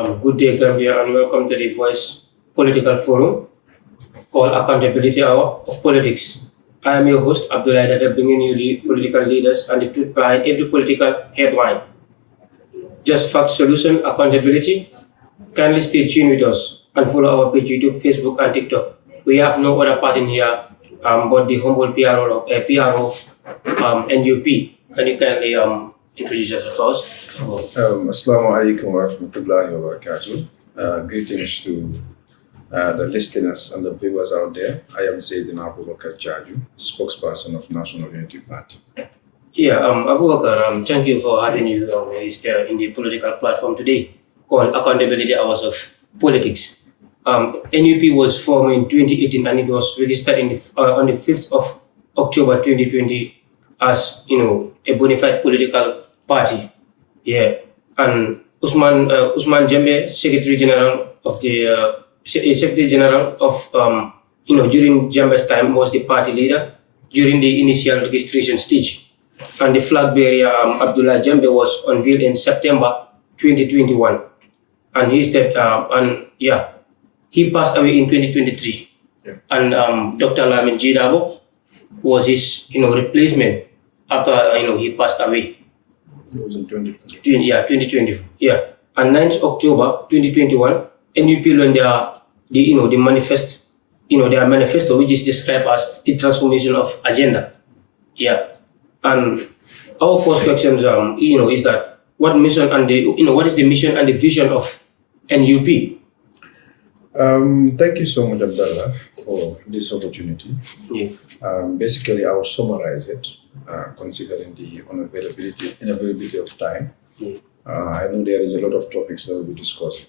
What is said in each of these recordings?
Good day, Gambia, and welcome to the Voice Political Forum called Accountability Hour of Politics. I am your host, Abdullah Dafe, bringing you the political leaders and the truth behind every political headline. Just fact, solution, accountability. Kindly stay tuned with us and follow our page, YouTube, Facebook, and TikTok. We have no other person here but the humble PR of NUP. Can you kindly introduce yourself to us? Assalamu alaikum wa rahmatullahi wa barakatuh. Greetings to the listeners and the viewers out there. I am Sayyidina Abubakar Jaju, spokesperson of National Unity Party. Yeah, Abubakar, thank you for having you in the political platform today called Accountability Hours of Politics. NUP was formed in 2018 and it was registered on the 5th of October 2020 as, a bona fide political party. Yeah, and Usman Jembe, Secretary General of during Jembe's time was the party leader during the initial registration stage, and the flag bearer Abdullah Jembe was unveiled in September 2021, and he passed away in 2023, and Dr. Lamin Jidabo was his replacement after he passed away. It was in 2020. 2020. Yeah, and 9th October 2021, NUP learned their manifesto, which is described as the transformation of agenda. Yeah, and our first questions, is that what mission and what is the mission and the vision of NUP? Thank you so much, Abdallah, for this opportunity. Yeah. Basically, I will summarize it, considering the unavailability of time. Yeah. I know there is a lot of topics that we'll be discussing.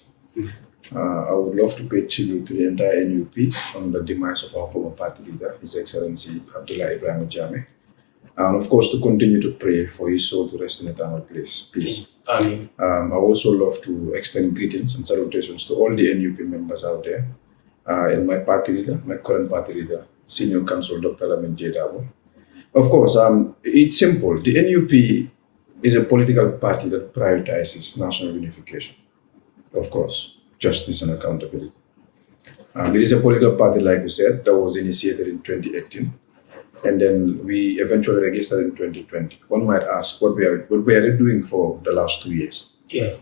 I would love to pay tribute to the entire NUP on the demise of our former party leader, His Excellency Abdullah Ibrahim Jammeh, and of course to continue to pray for his soul to rest in eternal peace. Amen. I also love to extend greetings and salutations to all the NUP members out there, and my party leader, my current party leader, Senior Counsel Dr. Lamin Jidabo. Of course, it's simple. The NUP is a political party that prioritizes national unification. Of course, justice and accountability. It is a political party, like we said, that was initiated in 2018, and then we eventually registered in 2020. One might ask, what we are doing for the last 2 years? Yeah.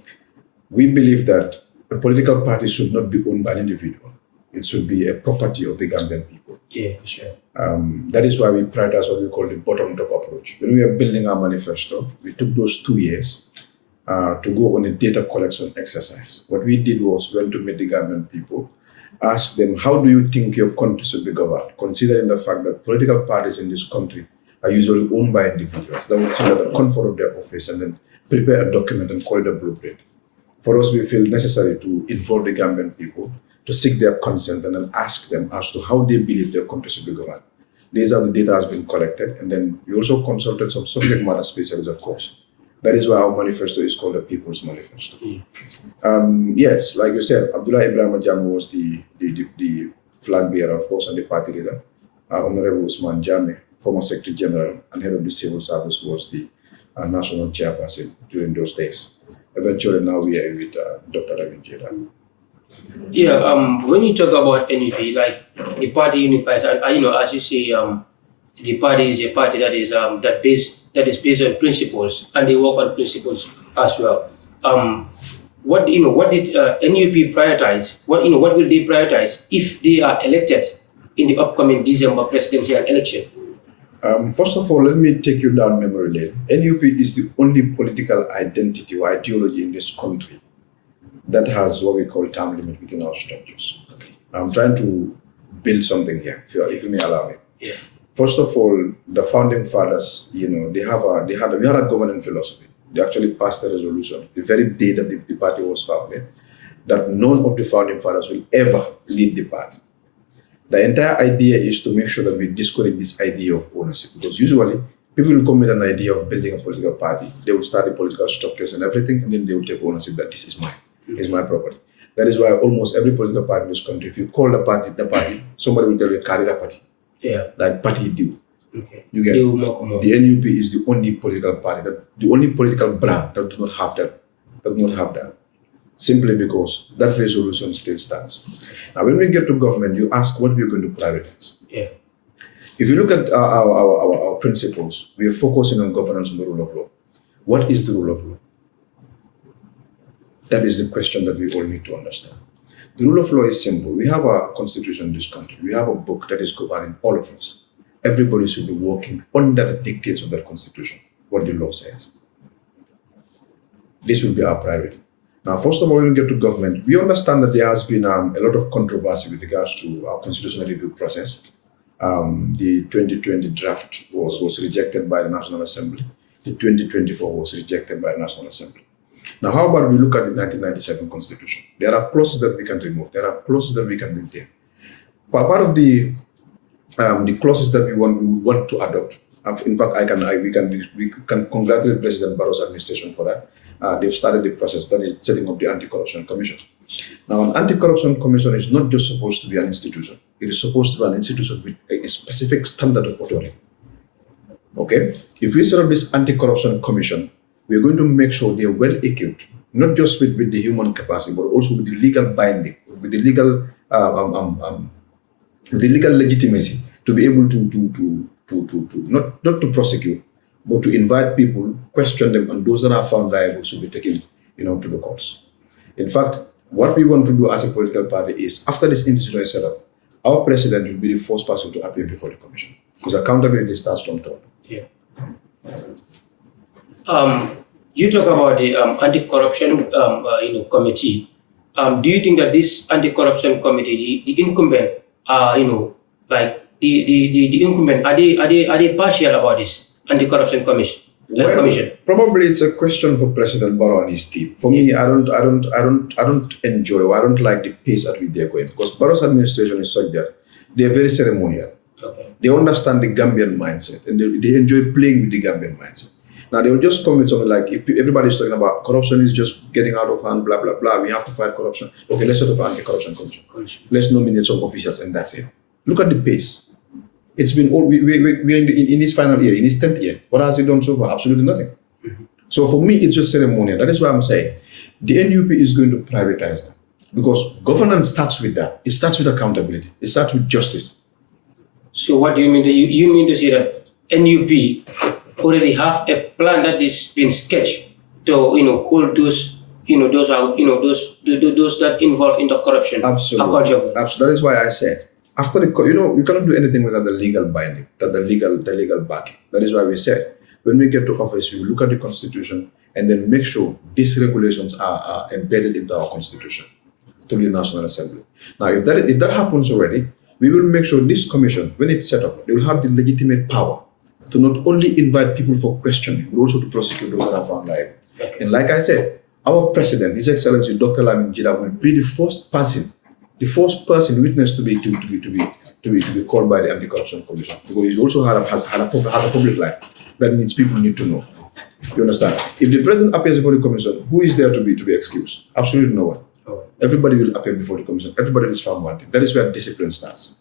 We believe that a political party should not be owned by an individual. It should be a property of the Gambian people. Yeah, sure. That is why we prioritize what we call the bottom-up approach. When we are building our manifesto, we took those 2 years to go on a data collection exercise. What we did was went to meet the Gambian people, ask them, how do you think your country should be governed, considering the fact that political parties in this country are usually owned by individuals that would sit at the comfort of their office and then prepare a document and call it a blueprint. For us, we feel necessary to involve the Gambian people, to seek their consent and then ask them as to how they believe their country should be governed. These are the data has been collected, and then we also consulted some subject matter specialists, of course. That is why our manifesto is called the People's Manifesto. Yes, like you said, Abdullah Ibrahim Jammeh was the flag bearer, of course, and the party leader. Honorable Usman Jammeh, former Secretary General and head of the Civil Service, was the national chairperson during those days. Eventually, now we are with Dr. Lamin Jidabo. Yeah, when you talk about NUP, like the party unifies, and as you say, the party is a party that is based on principles, and they work on principles as well. What did NUP prioritize? What will they prioritize if they are elected in the upcoming December presidential election? First of all, let me take you down memory lane. NUP is the only political identity or ideology in this country that has what we call term limit within our structures. Okay. I'm trying to build something here, if you may allow me. Yeah. First of all, the founding fathers, we had a governing philosophy. They actually passed a resolution the very day that the party was founded, that none of the founding fathers will ever lead the party. The entire idea is to make sure that we discourage this idea of ownership, because usually people will come with an idea of building a political party. They will start the political structures and everything, and then they will take ownership that this is mine. Is my property. That is why almost every political party in this country, if you call the party, somebody will tell you carry the party. Yeah. Like party do. Okay. You get the NUP is the only political party, the only political brand that does not have that. simply because that resolution still stands. Now, when we get to government, you ask what we're going to prioritize. Yeah. If you look at our principles, we are focusing on governance and the rule of law. What is the rule of law? That is the question that we all need to understand. The rule of law is simple. We have a constitution in this country. We have a book that is governing all of us. Everybody should be working under the dictates of that constitution, what the law says. This will be our priority. Now, first of all, when we get to government, we understand that there has been a lot of controversy with regards to our constitutional review process. The 2020 draft was rejected by the National Assembly. The 2024 was rejected by the National Assembly. Now, how about we look at the 1997 Constitution? There are clauses that we can remove. There are clauses that we can maintain. Part of the clauses that we want to adopt. In fact, we can congratulate President Barrow's administration for that. They've started the process that is setting up the Anti-Corruption Commission. Now, an Anti-Corruption Commission is not just supposed to be an institution. It is supposed to be an institution with a specific standard of authority. Okay? If we set up this Anti-Corruption Commission, we're going to make sure they're well equipped, not just with the human capacity, but also with the legal binding, with the legal legitimacy to be able to not to prosecute, but to invite people, question them, and those that are found liable should be taken, to the courts. In fact, what we want to do as a political party is, after this institution is set up, our president will be the first person to appear before the commission, because accountability starts from top. Yeah. You talk about the anti-corruption, committee. Do you think that this anti-corruption committee, the incumbent, the incumbent, are they partial about this anti-corruption commission? Probably it's a question for President Barrow and his team. For me, I don't like the pace at which they're going, because Barrow's administration is such that they're very ceremonial. Okay. They understand the Gambian mindset, and they enjoy playing with the Gambian mindset. Now, they will just come with something like, if everybody's talking about corruption is just getting out of hand, blah, blah, blah, we have to fight corruption. Okay, let's set up an anti-corruption commission. Let's nominate some officers, and that's it. Look at the pace. It's been all, we're in his final year, in his 10th year. What has he done so far? Absolutely nothing. Mm-hmm. So for me, it's just ceremonial. That is why I'm saying the NUP is going to privatize that, because governance starts with that. It starts with accountability. It starts with justice. So what do you mean? You mean to say that NUP already have a plan that is being sketched to hold those those that involved in the corruption accountable? Absolutely. That is why I said after you cannot do anything without the legal binding, the legal backing. That is why we said when we get to office, we look at the constitution and then make sure these regulations are embedded into our constitution to the National Assembly. Now, if that happens already, we will make sure this commission, when it's set up, they will have the legitimate power to not only invite people for questioning, but also to prosecute those that are found liable. Okay. And like I said, our president, His Excellency Dr. Lamin Jida, will be the first person witness to be called by the Anti-Corruption Commission, because he also has a public life. That means people need to know. You understand? If the president appears before the commission, who is there to be excused? Absolutely no one. Oh. Everybody will appear before the commission. Everybody is found wanted. That is where discipline starts.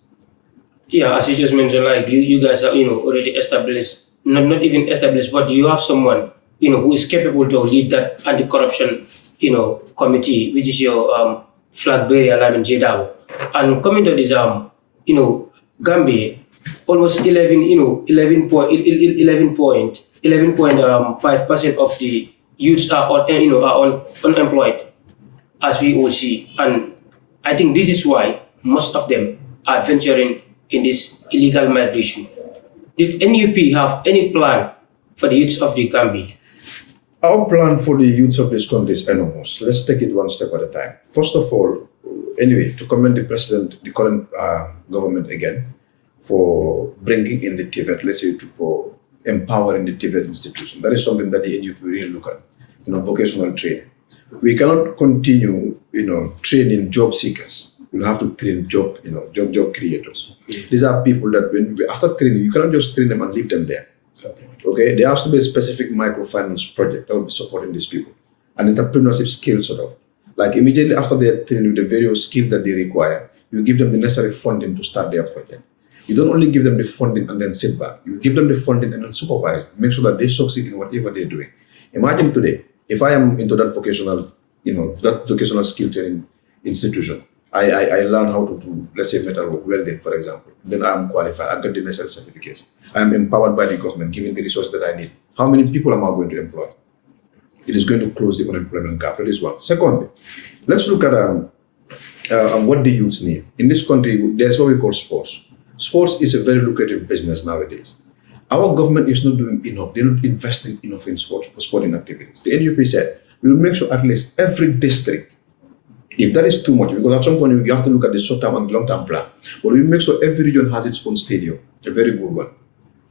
Yeah, as you just mentioned, like you guys are already established, not even established, but you have someone who is capable to lead that anti-corruption committee, which is your flag bearer Lamin Jida. And coming to this Gambia, almost 11.5% of the youths are unemployed, as we all see, and I think this is why most of them are venturing in this illegal migration. Did NUP have any plan for the youths of the Gambia? Our plan for the youths of this country is enormous. Let's take it one step at a time. First of all, anyway, to commend the president, the current government again, for bringing in the TVET, let's say for empowering the TVET institution. That is something that the NUP really look at, vocational training. We cannot continue, training job seekers. We'll have to train job creators. These are people that after training, you cannot just train them and leave them there. Okay? There has to be a specific microfinance project that will be supporting these people. An entrepreneurship skill sort of. Like immediately after they're trained with the various skills that they require, you give them the necessary funding to start their project. You don't only give them the funding and then sit back. You give them the funding and then supervise. Make sure that they succeed in whatever they're doing. Imagine today, if I am into that vocational that vocational skill training institution. I learned how to do, let's say, metalwork, welding, for example. Then I'm qualified. I got the necessary certificates. I'm empowered by the government, given the resources that I need. How many people am I going to employ? It is going to close the unemployment gap. That is one. Secondly, let's look at what the youths need. In this country, there's what we call sports. Sports is a very lucrative business nowadays. Our government is not doing enough. They're not investing enough in sports, for sporting activities. The NUP said, we will make sure at least every district, if that is too much, because at some point you have to look at the short-term and long-term plan, but we will make sure every region has its own stadium, a very good one,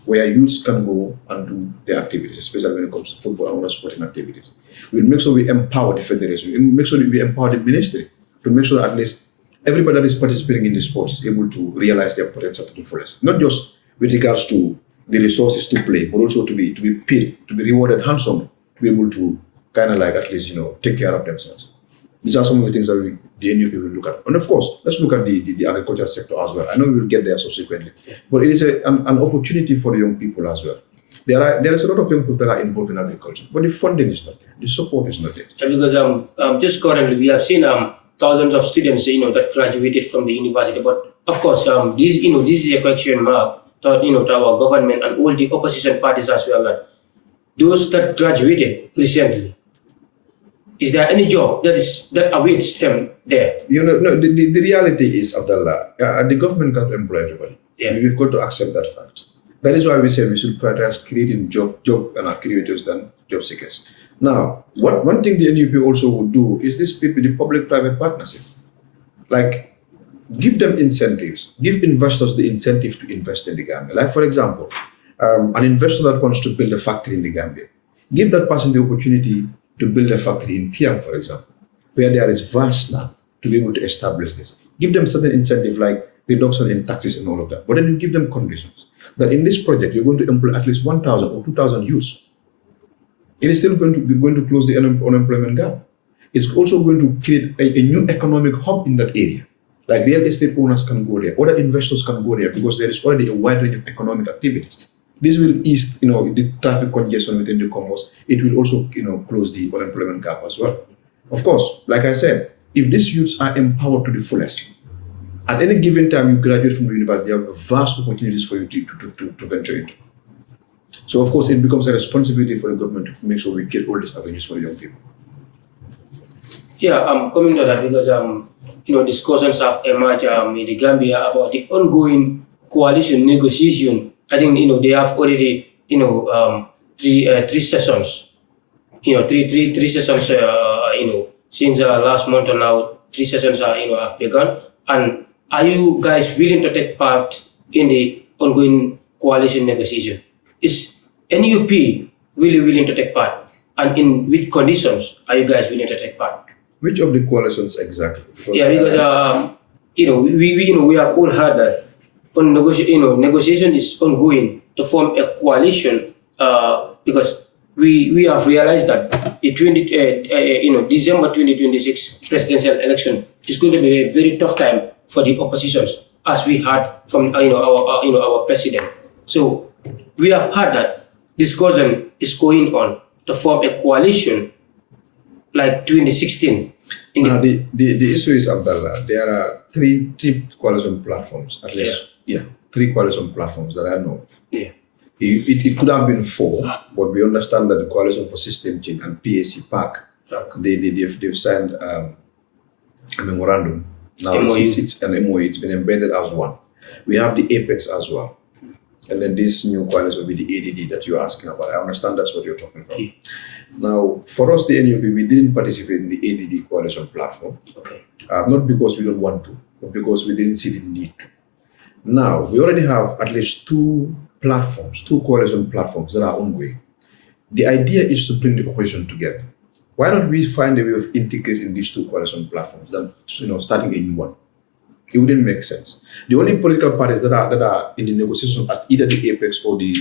where youths can go and do their activities, especially when it comes to football and other sporting activities. We'll make sure we empower the federation. We'll make sure that we empower the ministry to make sure that at least everybody that is participating in the sport is able to realize their potential to the fullest. Not just with regards to the resources to play, but also to be paid, to be rewarded handsomely, to be able to kind of like at least, take care of themselves. These are some of the things that the NUP will look at. And of course, let's look at the agriculture sector as well. I know we will get there subsequently, but it is an opportunity for the young people as well. There is a lot of young people that are involved in agriculture, but the funding is not there. The support is not there. Because just currently we have seen thousands of students, that graduated from the university. But of course, this is a question mark to our government and all the opposition parties as well. That those that graduated recently, is there any job that awaits them there? No, the reality is, Abdallah, the government can't employ everybody. Yeah. We've got to accept that fact. That is why we say we should prioritize creating job creators than job seekers. Now, one thing the NUP also would do is this the public-private partnership. Like, give them incentives. Give investors the incentive to invest in the Gambia. Like, for example, an investor that wants to build a factory in the Gambia, give that person the opportunity to build a factory in Piang, for example, where there is vast land to be able to establish this. Give them certain incentive like reduction in taxes and all of that. But then you give them conditions that in this project, you're going to employ at least 1,000 or 2,000 youths. It is still going to close the unemployment gap. It's also going to create a new economic hub in that area. Like real estate owners can go there, other investors can go there because there is already a wide range of economic activities. This will ease, the traffic congestion within the commerce. It will also, close the unemployment gap as well. Of course, like I said, if these youths are empowered to the fullest, at any given time you graduate from the university, there are vast opportunities for you to venture into. So, of course, it becomes a responsibility for the government to make sure we get all these avenues for young people. Yeah, I'm coming to that because discussions have emerged in the Gambia about the ongoing coalition negotiation. I think they have already three sessions. Three sessions. Since last month or now, 3 sessions have begun. And are you guys willing to take part in the ongoing coalition negotiation? Is NUP really willing to take part? And in which conditions are you guys willing to take part? Which of the coalitions exactly? Because we have all heard that negotiation is ongoing to form a coalition because we have realized that the December 2026 presidential election is going to be a very tough time for the oppositions, as we heard from our president. So we have heard that discussion is going on to form a coalition like 2016. The issue is, Abdallah, there are three coalition platforms, at least. Yeah, 3 coalition platforms that I know of. Yeah. It could have been 4, but we understand that the Coalition for System Change and PAC, they've signed a memorandum. Now it's an MOU, it's been embedded as one. We have the Apex as well. And then this new coalition will be the ADD that you're asking about. I understand that's what you're talking about. Now, for us, the NUP, we didn't participate in the ADD coalition platform. Okay. Not because we don't want to, but because we didn't see the need to. Now, we already have at least 2 coalition platforms that are ongoing. The idea is to bring the opposition together. Why not we find a way of integrating these 2 coalition platforms than starting a new one? It wouldn't make sense. The only political parties that are in the negotiation at either the Apex or the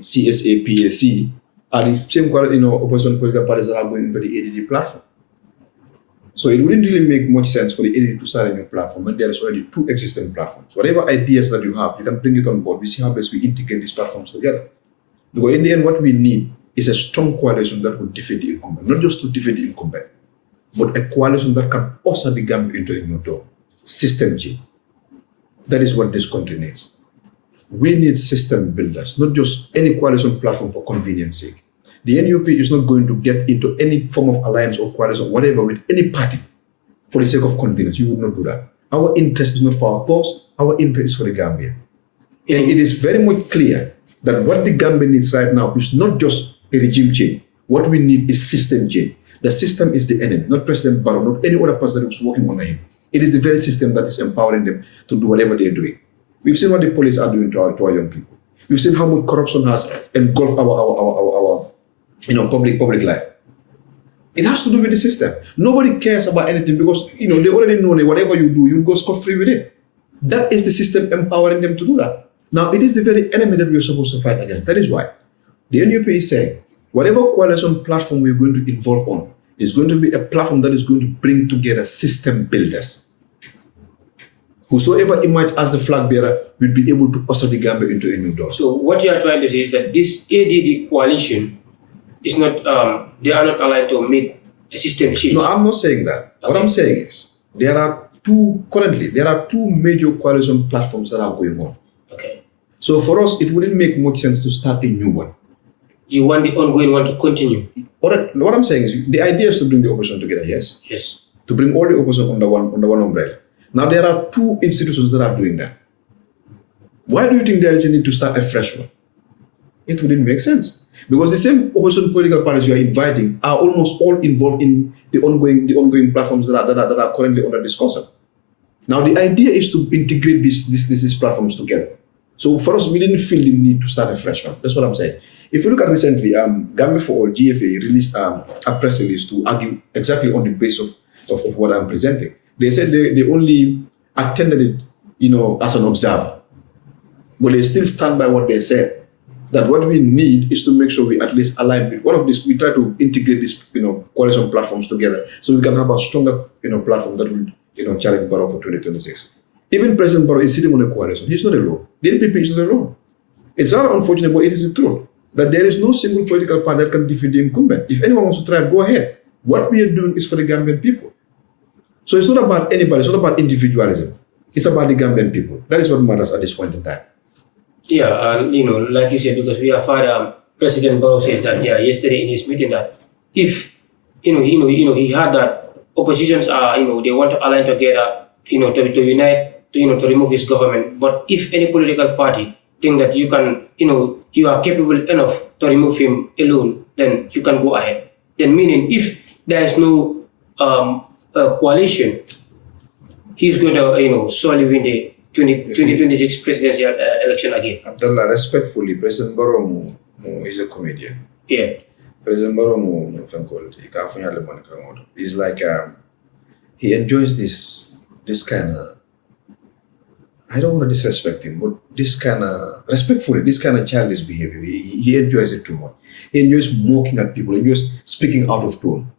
CSA PAC are the same opposition political parties that are going into the ADD platform. So it wouldn't really make much sense for the ADD to start a new platform when there is already 2 existing platforms. Whatever ideas that you have, you can bring it on board. We see how best we integrate these platforms together. Because in the end, what we need is a strong coalition that will defeat the incumbent, not just to defeat the incumbent, but a coalition that can usher the Gambia into a new door. System change. That is what this country needs. We need system builders, not just any coalition platform for convenience sake. The NUP is not going to get into any form of alliance or coalition, whatever, with any party for the sake of convenience. You would not do that. Our interest is not for our cause. Our interest is for the Gambia. And it is very much clear that what the Gambia needs right now is not just a regime change. What we need is system change. The system is the enemy, not President Barrow, not any other person who's working under him. It is the very system that is empowering them to do whatever they're doing. We've seen what the police are doing to our young people. We've seen how much corruption has engulfed our public life. It has to do with the system. Nobody cares about anything because they already know that whatever you do, you go scot-free with it. That is the system empowering them to do that. Now, it is the very enemy that we are supposed to fight against. That is why the NUP is saying whatever coalition platform we're going to involve on is going to be a platform that is going to bring together system builders. Whosoever emerges as the flag bearer will be able to usher the Gambia into a new door. So what you are trying to say is that this ADD coalition is not, they are not aligned to make a system change. No, I'm not saying that. Okay. What I'm saying is there are two major coalition platforms that are going on. Okay. So for us, it wouldn't make much sense to start a new one. You want the ongoing one to continue? What I'm saying is the idea is to bring the opposition together, yes? Yes. To bring all the opposition under one umbrella. Now there are two institutions that are doing that. Why do you think there is a need to start a fresh one? It wouldn't make sense. Because the same opposition political parties you are inviting are almost all involved in the ongoing platforms that are currently under discussion. Now the idea is to integrate these platforms together. So for us, we didn't feel the need to start a fresh one. That's what I'm saying. If you look at recently, Gambia for All, GFA, released a press release to argue exactly on the basis of what I'm presenting. They said they only attended it, as an observer. But they still stand by what they said. That what we need is to make sure we at least align with one of these. We try to integrate these, coalition platforms together so we can have a stronger, platform that will, challenge Barrow for 2026. Even President Barrow is sitting on a coalition. He's not alone. The NPP is not alone. It's not unfortunate, but it is the truth that there is no single political party that can defeat the incumbent. If anyone wants to try it, go ahead. What we are doing is for the Gambian people. So it's not about anybody. It's not about individualism. It's about the Gambian people. That is what matters at this point in time. Yeah, and like you said, because we have had President Barrow says that yesterday in his meeting that if he had that oppositions are they want to align together to unite to remove his government, but if any political party think that you can you are capable enough to remove him alone, then you can go ahead. Then meaning if there is no coalition, he's going to solely win the 2026 presidential election again. Abdullah, respectfully, President Barrow is a comedian. Yeah. President Barrow is like he enjoys this kind of, I don't want to disrespect him, but this kind of childish behavior. He enjoys it too much. He enjoys mocking at people. He enjoys speaking out of tone.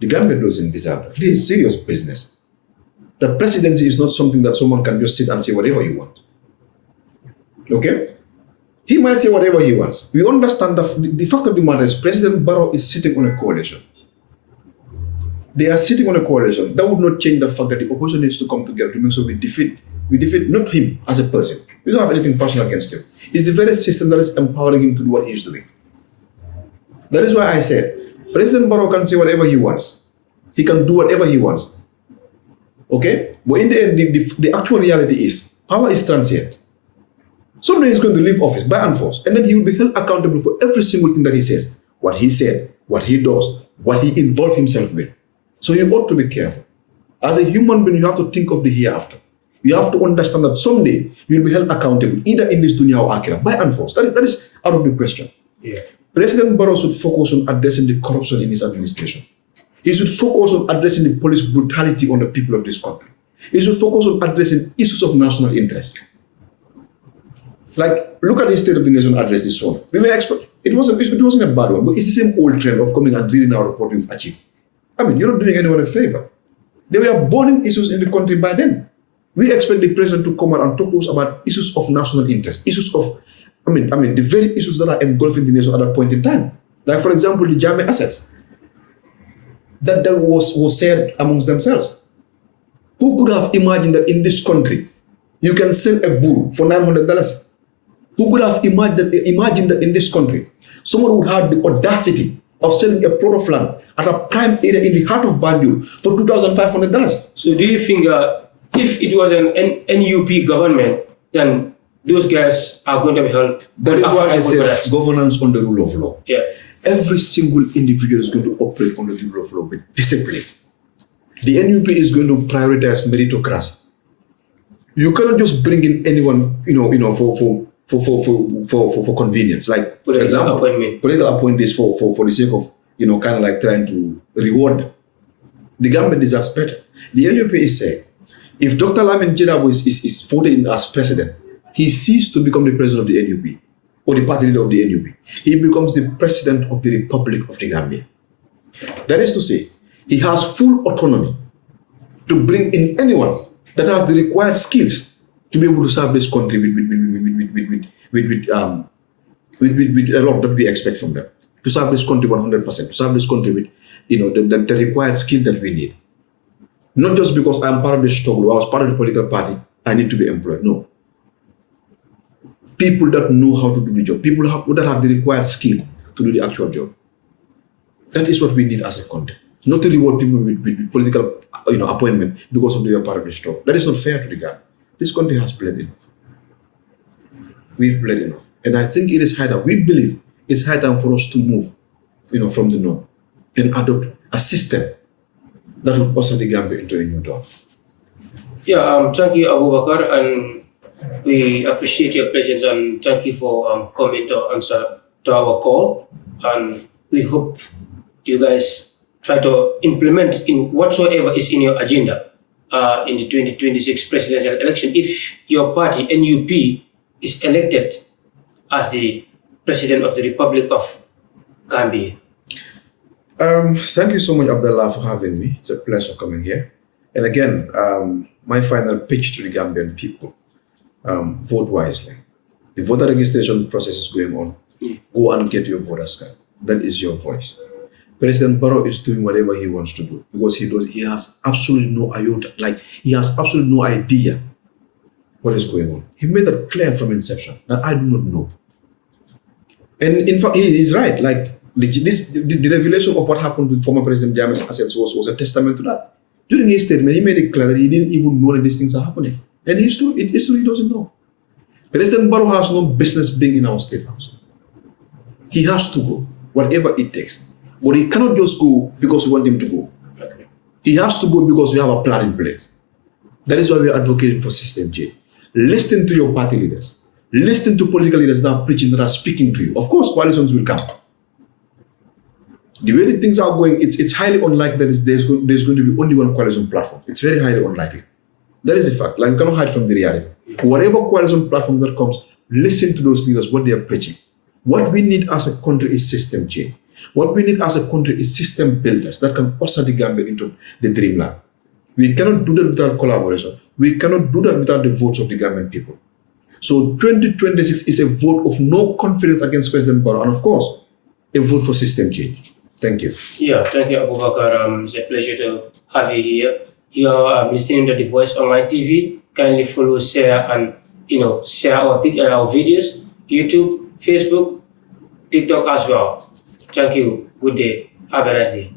The Gambia doesn't deserve that. This is serious business. The presidency is not something that someone can just sit and say whatever you want. Okay? He might say whatever he wants. We understand that the fact of the matter is President Barrow is sitting on a coalition. They are sitting on a coalition. That would not change the fact that the opposition needs to come together to make sure we defeat not him as a person. We don't have anything personal against him. It's the very system that is empowering him to do what he's doing. That is why I said, President Barrow can say whatever he wants. He can do whatever he wants. Okay? But in the end, the actual reality is, power is transient. Someday he's going to leave office by and force, and then he will be held accountable for every single thing that he says, what he said, what he does, what he involved himself with. So you ought to be careful. As a human being, you have to think of the hereafter. You have to understand that someday you will be held accountable, either in this dunya or akhirah, by and force. That is out of the question. Yeah. President Barrow should focus on addressing the corruption in his administration. He should focus on addressing the police brutality on the people of this country. He should focus on addressing issues of national interest. Like, look at the State of the Nation address this summer. We were it wasn't a bad one, but it's the same old trend of coming and reading out of what we've achieved. I mean, you're not doing anyone a favor. There were burning issues in the country by then. We expect the president to come out and talk to us about issues of national interest, issues of, the very issues that are engulfing the nation at that point in time. Like, for example, the GAMBIA assets. that was said amongst themselves. Who could have imagined that in this country you can sell a bull for $900? Who could have imagined that in this country someone would have the audacity of selling a plot of land at a prime area in the heart of Banjul for $2,500? So do you think if it was an NUP government, then those guys are going to be held? That is why I say governance on the rule of law. Yeah. Every single individual is going to operate under the rule of law with discipline. The NUP is going to prioritize meritocracy. You cannot just bring in anyone, for convenience. Like, for example, political appointees for the sake of, kind of like trying to reward them. The government deserves better. The NUP is saying, if Dr. Lamin Jirabu is voted in as president, he ceases to become the president of the NUP or the party leader of the NUP. He becomes the president of the Republic of the Gambia. That is to say, he has full autonomy to bring in anyone that has the required skills to be able to serve this country with a lot that we expect from them. To serve this country 100%, to serve this country with the required skill that we need. Not just because I'm part of the struggle, I was part of the political party, I need to be employed. No. People that know how to do the job, people that have the required skill to do the actual job. That is what we need as a country. Not to reward people with political appointment because of their part of the struggle. That is not fair to the guy. This country has bled enough. We've bled enough. And I think it is high time. We believe it's high time for us to move, from the norm and adopt a system that will usher the Gambia into a new dawn. Yeah, thank you, Abu Bakar, and we appreciate your presence and thank you for coming to answer to our call. And we hope you guys try to implement in whatsoever is in your agenda in the 2026 presidential election. If your party, NUP, is elected as the President of the Republic of Gambia. Thank you so much, Abdullah, for having me. It's a pleasure coming here. And again, my final pitch to the Gambian people, vote wisely. The voter registration process is going on. Go and get your voter's card. That is your voice. President Barrow is doing whatever he wants to do because he has absolutely no iota, he has absolutely no idea what is going on. He made that clear from inception that I do not know. And in fact, he is right. The revelation of what happened with former President Jammeh's assets was a testament to that. During his statement, he made it clear that he didn't even know that these things are happening. And he still doesn't know. President Barrow has no business being in our state house. He has to go, whatever it takes. But he cannot just go because we want him to go. Okay. He has to go because we have a plan in place. That is why we are advocating for system change. Listen to your party leaders. Listen to political leaders that are preaching, that are speaking to you. Of course, coalitions will come. The way the things are going, it's highly unlikely that there's going to be only one coalition platform. It's very highly unlikely. That is a fact. We cannot hide from the reality. Whatever coalition platform that comes, listen to those leaders, what they are preaching. What we need as a country is system change. What we need as a country is system builders that can usher the Gambia into the dreamland. We cannot do that without collaboration. We cannot do that without the votes of the Gambian people. So 2026 is a vote of no confidence against President Barrow, and of course, a vote for system change. Thank you. Yeah, thank you, Abu Bakar. It's a pleasure to have you here. You are listening to The Voice Online TV. Kindly follow, share, and share our videos, YouTube, Facebook, TikTok as well. Thank you. Good day. Have a nice day.